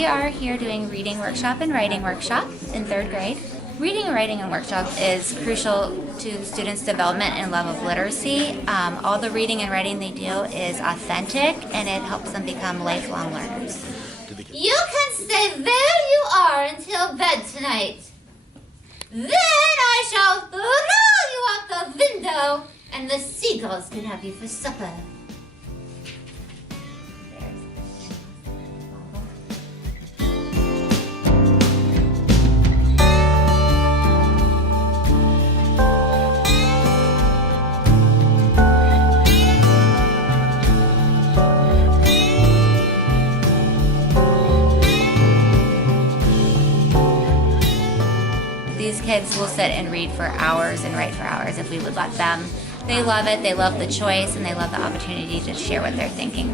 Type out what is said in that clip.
We are here doing reading workshop and writing workshop in 3rd grade. Reading and writing and workshop is crucial to students' development and love of literacy. All the reading and writing they do is authentic, and it helps them become lifelong learners. You can stay there you are until bed tonight. Then I shall throw you out the window, and the seagulls can have you for supper. These kids will sit and read for hours and write for hours if we would let them. They love it, they love the choice, and they love the opportunity to share what they're thinking.